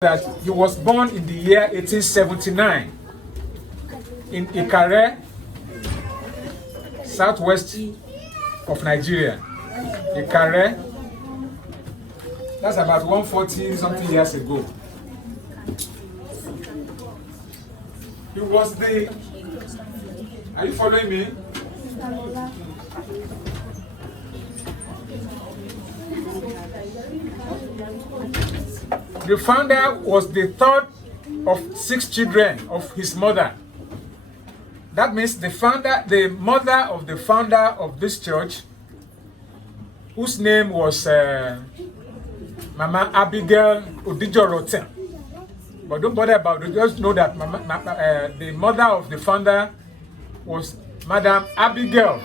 that he was born in the year 1879 in Ikare, southwest of Nigeria. Ikare, that's about 140 something years ago. He was the, are you following me? The founder was the third of 6 children of his mother. That means the mother of the founder of this church, whose name was Mama Abigail Odijoroten. But don't bother about it, just know that the mother of the founder was Madam Abigail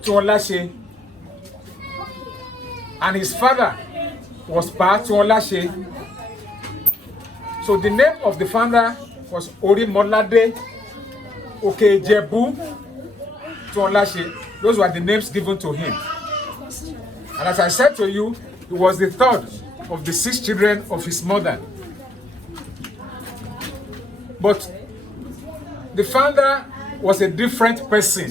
Tuolashe, and his father was Pa Tuolashe. So the name of the founder was Orimolade Okejebu Tuolashe. Those were the names given to him. And as I said to you, he was the third of the 6 children of his mother. But the founder was a different person.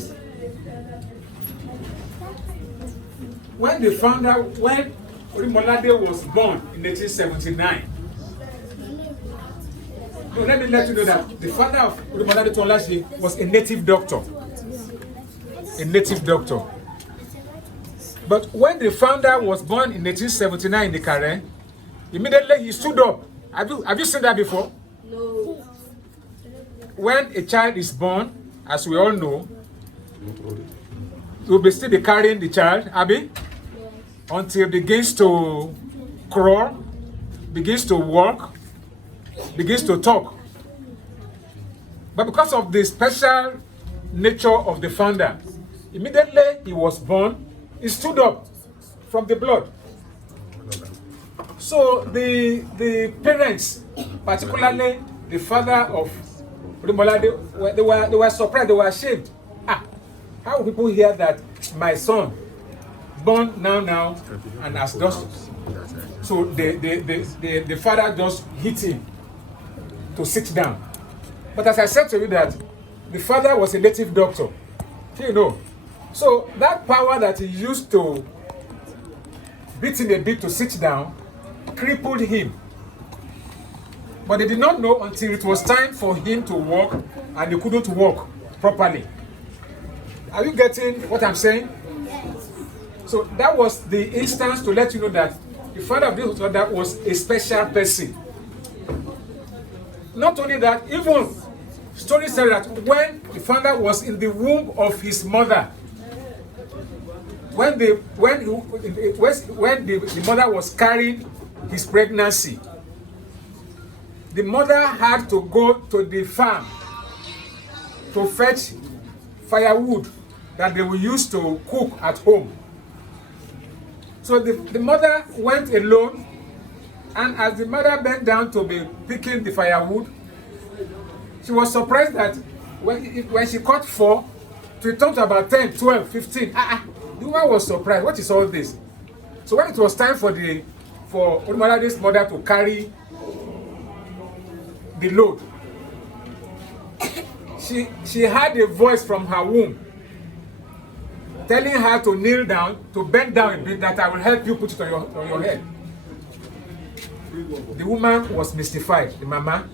When Orimolade was born in 1879, let me let you know that the father of Orimolade Tuolashe was a native doctor. A native doctor. But when the founder was born in 1879 in Ikare, immediately he stood up. Have you seen that before? No. When a child is born, as we all know, you will still be carrying the child, Abby, Yes. until it begins to crawl, begins to walk, begins to talk. But because of the special nature of the founder, immediately he was born, he stood up from the blood. So the parents, particularly the father of Orimolade, they were surprised, they were ashamed. How will people hear that my son born now and has just, so the father just hit him to sit down. But as I said to you that the father was a native doctor, you know. So that power that he used to beat him a bit to sit down crippled him. But they did not know until it was time for him to walk, and he couldn't walk properly. Are you getting what I'm saying? So that was the instance to let you know that the father of this father was a special person. Not only that, even stories say that when the father was in the womb of his mother, when the mother was carrying his pregnancy, the mother had to go to the farm to fetch firewood that they will use to cook at home. So the mother went alone, and as the mother bent down to be picking the firewood, she was surprised that when she caught 4, to return to about 10, 12, 15. The woman was surprised. What is all this? So when it was time for Orimolade's mother to carry the load, she had a voice from her womb telling her to kneel down, to bend down a bit, that I will help you put it on your head. The woman was mystified, the mama.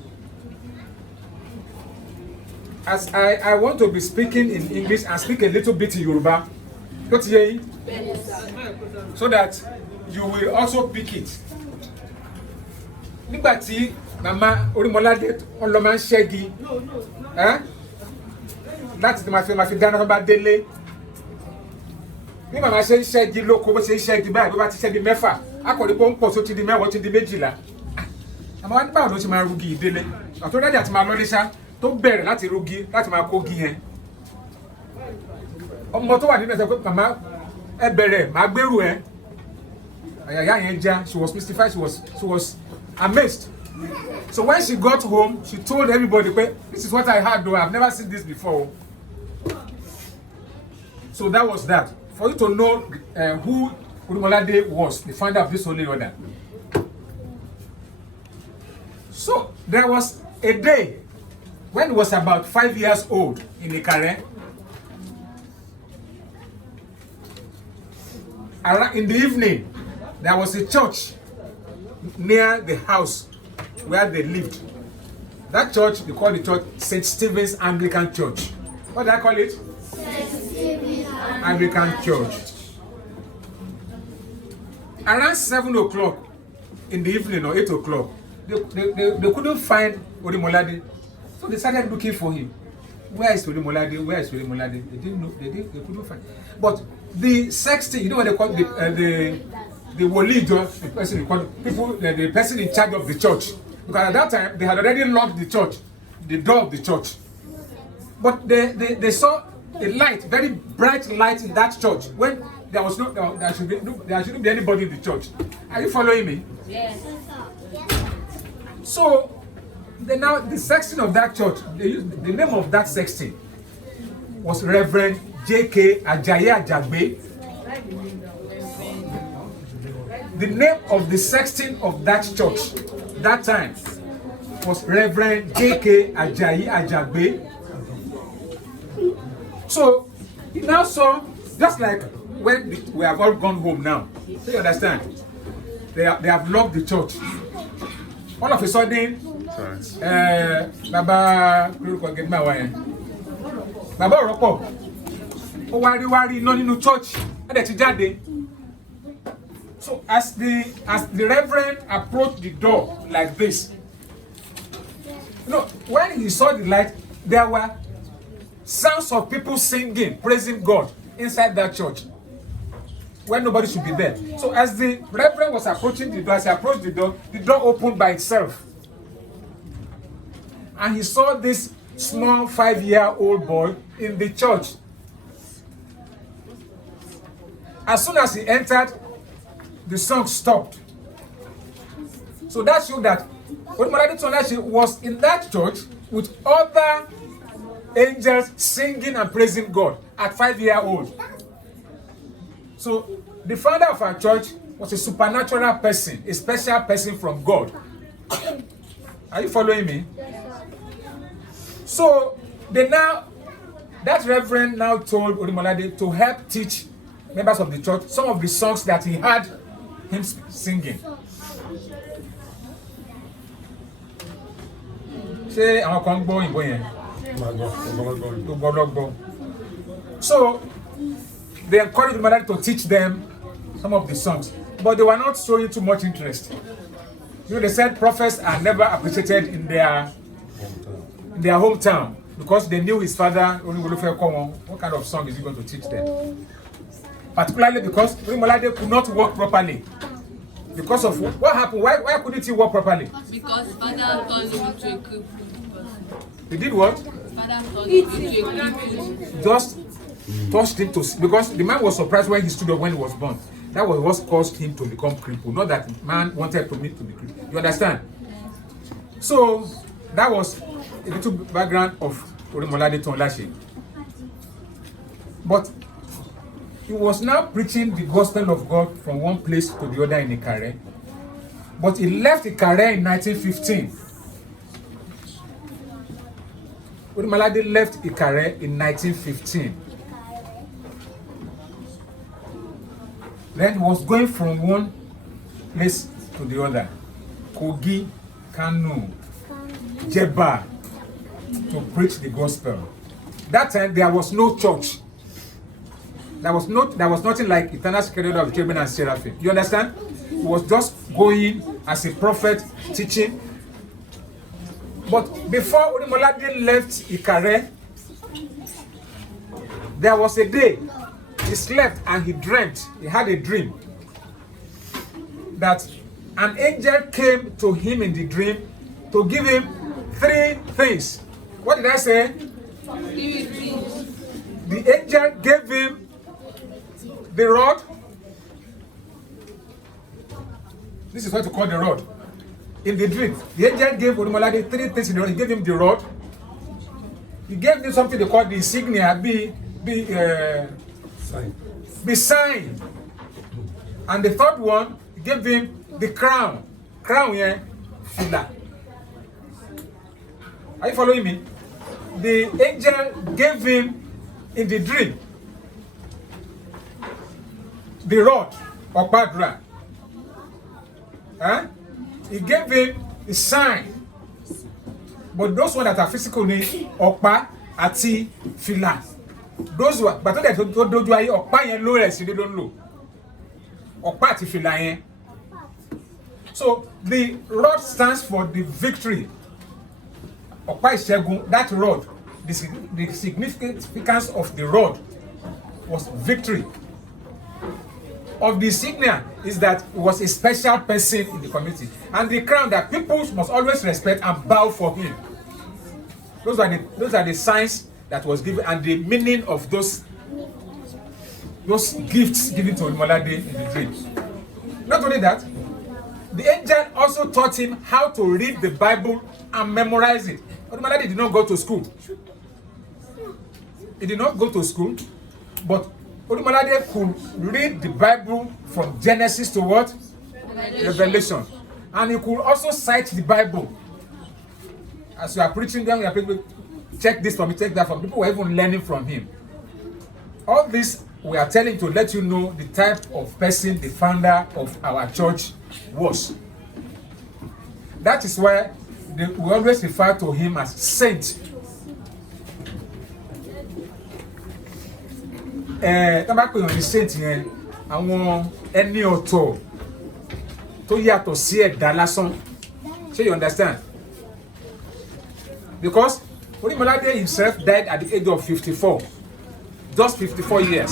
As I want to be speaking in English and speak a little bit in Yoruba, so that you will also pick it. Nígbàtí Mama Orimolade on lọ máa ń ṣẹ́gi, láti máa fi dáná tó bá délé. Bí màmá ṣe ń ṣẹ́gi lóko, bó ṣe ń ṣẹ́gi báyìí, bó bá ti ṣẹ́gi 6, akọ̀rí pé ó ń pọ̀ tó ti di 10, ó ti di 12. Àmọ́ wá ní báwo ló ṣe máa rugi ìdélé? Àtọ́ dájú àti máa lọ́lé ṣá tó bẹ̀rẹ̀ láti rugi, láti máa kógi yẹn. Ọmọ tó wà nínú ẹ̀sẹ̀ pé màmá ẹ bẹ̀rẹ̀, máa gbèrú ẹ. Àyàyà yẹn já, she was mystified, she was amazed. So when she got home, she told everybody, this is what I heard though, I've never seen this before. So that was that. For you to know who Orimolade was, the founder of this holy order. So there was a day when he was about 5 years old in Ikare. In the evening, there was a church near the house where they lived. That church, they call the church St. Stephen's Anglican Church. What do I call it? St. Stephen's Anglican Church. Around 7 o'clock in the evening or 8 o'clock, they couldn't find Orimolade. So they started looking for him. Where is Orimolade? Where is Orimolade? They didn't know. They couldn't find. But the sexton, you know what they call the wali, the person people, the person in charge of the church. Because at that time they had already locked the church, the door of the church. But they saw a light, very bright light in that church when there was there shouldn't be anybody in the church. Are you following me? Yes. So the sexton of that church, the name of that sexton was Reverend J.K. Ajayi Ajagbe. The name of the sexton of that church that time was Reverend J.K. Ajayi Ajagbe. So he now saw, just like when we have all gone home now, so you understand, they have locked the church. All of a sudden, Baba Oropo, wari no nínú church, ade ti jáde. So as the reverend approached the door like this, when he saw the light, there were sounds of people singing, praising God inside that church when nobody should be there. So as the reverend was approaching the door, as he approached the door opened by itself. And he saw this small 5-year-old boy in the church. As soon as he entered, the song stopped. So that showed that Orimolade Tonlashi was in that church with other angels singing and praising God at 5-year-old. So the founder of our church was a supernatural person, a special person from God. Are you following me? So that reverend now told Orimolade to help teach members of the church some of the songs that he had him singing. Say àwọn kan gbọ́ ìbò yẹn. So they encouraged Orimolade to teach them some of the songs, but they were not showing too much interest. They said prophets are never appreciated in their hometown because they knew his father. What kind of song is he going to teach them? Particularly because Orimolade could not walk properly. Because of what happened? Why couldn't he walk properly? Because father turned him into a cripple. He did what? Father turned him into a cripple. Just touched him because the man was surprised when he stood up when he was born. That was what caused him to become crippled. Not that the man wanted to be crippled. You understand? So that was a little background of Orimolade Tonlashi. But he was now preaching the gospel of God from one place to the other in Ikare. But he left Ikare in 1915. Orimolade left Ikare in 1915. Then he was going from one place to the other. Kogi, Kano, Jeba, to preach the gospel. That time there was no church. There was nothing like Eternal Secretary of Cherubim and Seraphim. You understand? He was just going as a prophet, teaching. But before Orimolade left Ikare, there was a day he slept and he dreamt. He had a dream that an angel came to him in the dream to give him 3 things. What did I say? 3 things. The angel gave him the rod. This is what you call the rod. In the dream, the angel gave Orimolade 3 things in the rod. He gave him the rod. He gave him something they call the insignia, be sign. And the third one, he gave him the crown. Crown, yeah, fila. Are you following me? The angel gave him in the dream the rod or padra. Huh? He gave him a sign. But those ones that are physical ni ọ̀pá àti fìlà. Those ones, but those that don't do ọ̀pá yẹn low rẹ̀ sí they don't know. Ọ̀pá àti fìlà yẹn. So the rod stands for the victory. Ọ̀pá ìṣẹ́gun, that rod, the significance of the rod was victory. Of the signal is that he was a special person in the community, and the crown that people must always respect and bow for him. Those are the signs that was given, and the meaning of those gifts given to Olumolade in the dream. Not only that, the angel also taught him how to read the Bible and memorize it. Olumolade did not go to school. He did not go to school, but Olumolade could read the Bible from Genesis to what? Revelation. And he could also cite the Bible. As you are preaching them, you are people, check this from me, check that from me. People were even learning from him. All this we are telling to let you know the type of person the founder of our church was. That is why we always refer to him as saint. Tá bá pè yàn ní saint yẹn, àwọn ẹni ọ̀tọ̀ tó yàtọ̀ sí ẹ̀dá lásán. So you understand? Because Olumolade himself died at the age of 54. Just 54 years.